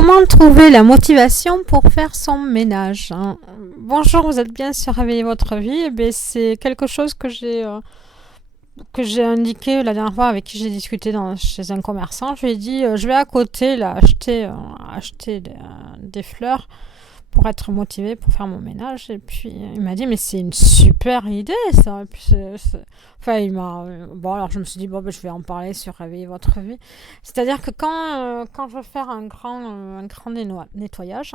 Comment trouver la motivation pour faire son ménage, hein? Bonjour, vous êtes bien sur Réveiller votre vie. Eh bien, c'est quelque chose que j'ai indiqué la dernière fois avec qui j'ai discuté chez un commerçant. Je lui ai dit, je vais à côté là, acheter des fleurs pour être motivé pour faire mon ménage. Et puis il m'a dit mais c'est une super idée ça. Et puis enfin il m'a bon alors je me suis dit bon ben, je vais en parler sur Réveiller votre vie. C'est-à-dire que quand je veux faire un grand nettoyage,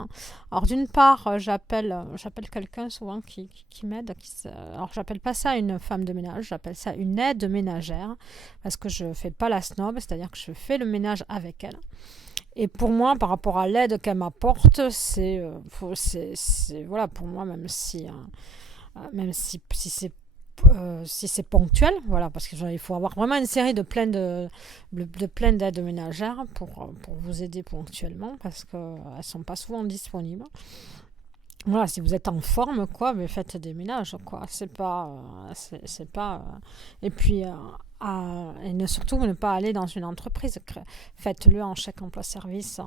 alors d'une part j'appelle quelqu'un souvent qui m'aide. Alors j'appelle pas ça une femme de ménage, j'appelle ça une aide ménagère parce que je fais pas la snob, c'est-à-dire que je fais le ménage avec elle. Et pour moi, par rapport à l'aide qu'elle m'apporte, voilà, pour moi, si c'est ponctuel, voilà, parce qu'il faut avoir vraiment une série de plein d'aides ménagères pour vous aider ponctuellement, parce qu'elles ne sont pas souvent disponibles. Voilà, si vous êtes en forme, quoi, mais faites des ménages, quoi. C'est pas. Et puis, surtout ne pas aller dans une entreprise. Faites-le en chèque emploi-service.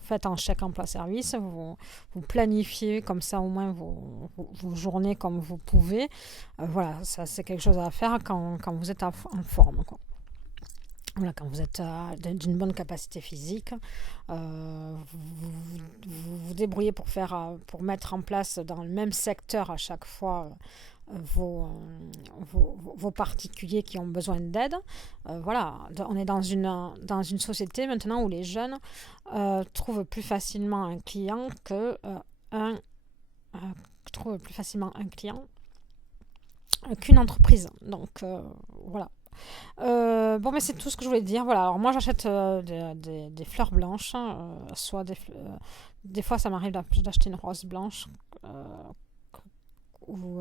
Faites en chèque emploi-service. Vous planifiez comme ça au moins vos journées comme vous pouvez. Voilà, ça c'est quelque chose à faire quand vous êtes en forme, quoi. Voilà, quand vous êtes d'une bonne capacité physique, vous débrouillez pour mettre en place dans le même secteur à chaque fois vos particuliers qui ont besoin d'aide. Voilà, on est dans une société maintenant où les jeunes trouvent plus facilement un client trouvent plus facilement un client qu'une entreprise. Donc voilà. Bon, mais c'est tout ce que je voulais dire. Voilà. Alors moi, j'achète des fleurs blanches, soit des fois, ça m'arrive d'acheter une rose blanche ou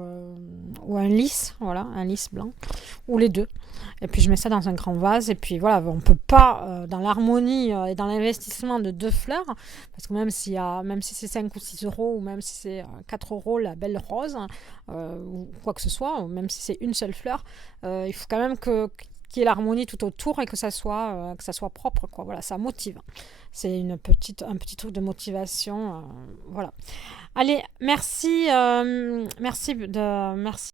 un lys, voilà, un lys blanc, ou les deux. Et puis je mets ça dans un grand vase. Et puis voilà, on peut pas dans l'harmonie et dans l'investissement de deux fleurs, parce que même si c'est 5 ou 6 euros, ou même si c'est 4 euros la belle rose, ou quoi que ce soit, ou même si c'est une seule fleur, il faut quand même qu'il y ait l'harmonie tout autour et que ça soit propre, quoi. Voilà, ça motive. C'est un petit truc de motivation, voilà. Allez, merci.